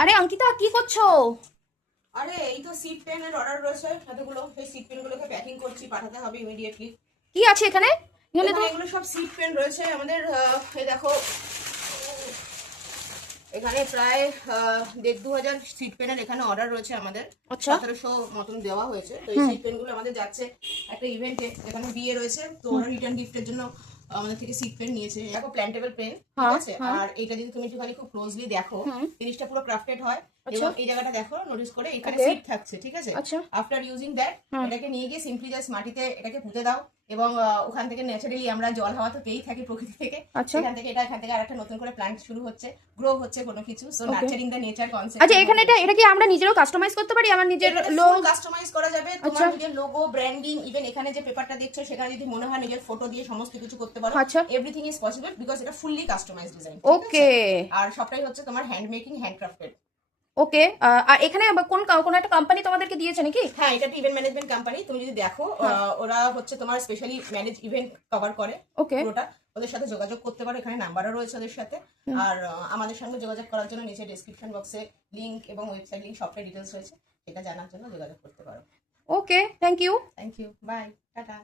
আরে অঙ্কিতা কি করছো? আরে এই তো সিট পেনের অর্ডার রয়েছে এতগুলো, এই সিট পেনগুলোকে প্যাকিং করছি, পাঠাতে হবে ইমিডিয়েটলি। কি আছে এখানে? এখানে তো এখানে এগুলো সব সিট পেন রয়েছে আমাদের। এই দেখো, এখানে প্রায় 1,500 সিট পেনের এখানে অর্ডার রয়েছে আমাদের। আচ্ছা 1700 মতন দেওয়া হয়েছে। তো এই সিট পেনগুলো আমাদের যাচ্ছে একটা ইভেন্টে, এখানে বিয়ে রয়েছে, তো ওরা রিটার্ন গিফটের জন্য আমাদের থেকে সিট পেন নিয়েছে। দেখো প্ল্যান্টেবল পেন, ঠিক হ্যাঁ আছে। হ্যাঁ আর এটা যদি তুমি একটুখানি খুব ক্লোজলি দেখো, হুম জিনিসটা পুরো ক্রাফটেড হয়। আচ্ছা এবং এই জায়গাটা দেখো, নোটিস করে এখানে ওকে সিট থাকছে, ঠিক আছে। আচ্ছা আফটার ইউজিং দ্যাট হুম এটাকে নিয়ে গিয়ে সিম্পলি জাস্ট মাটিতে এটাকে পুঁতে দাও। এবং ওখান থেকে ন্যাচারালি আমরা জল হাওয়া তো পেয়েই থাকি প্রকৃতি থেকে। আচ্ছা সেখান থেকে এখান থেকে আরেকটা নতুন করে প্ল্যান্ট শুরু হচ্ছে, গ্রো হচ্ছে কোনো কিছু। So okay nurturing the nature concept. আচ্ছা এখানে এটা কি আমরা নিজেরও কাস্টমাইজ করতে পারি? আমার নিজের লোক কাস্টমাইজ করা যাবে, তোমার আচ্ছা নিজের লোগো, ব্র্যান্ডিং, ইভেন এখানে যে পেপারটা দেখছো সেখানে যদি মনে হয় নিজের ফটো দিয়ে সমস্ত কিছু করতে পারো। আচ্ছা এভরিথিং ইজ পসিবল বিকজ এটা ফুললি কাস্টমাইজড ডিজাইন। ওকে আর সবটাই হচ্ছে তোমার হ্যান্ড মেকিং, হ্যান্ড ক্রাফটেড। ওকে আর এখানে কোন একটা কোম্পানি তোমাদেরকে দিয়েছে নাকি? হ্যাঁ, এটা একটা ইভেন্ট ম্যানেজমেন্ট কোম্পানি। তুমি যদি দেখো, ওরা হচ্ছে তোমার স্পেশালি ম্যানেজ ইভেন্ট কভার করে ওকে পুরোটা। ওদের সাথে যোগাযোগ করতে পারো, এখানে নাম্বারও রয়েছে ওদের সাথে। আর আমাদের সঙ্গে যোগাযোগ করার জন্য নিচে ডেসক্রিপশন বক্সে লিংক এবং ওয়েবসাইট লিংক সবটাই ডিটেলস রয়েছে, এটা জানার জন্য যোগাযোগ করতে পারো। Okay thank you. Thank you, bye, tata.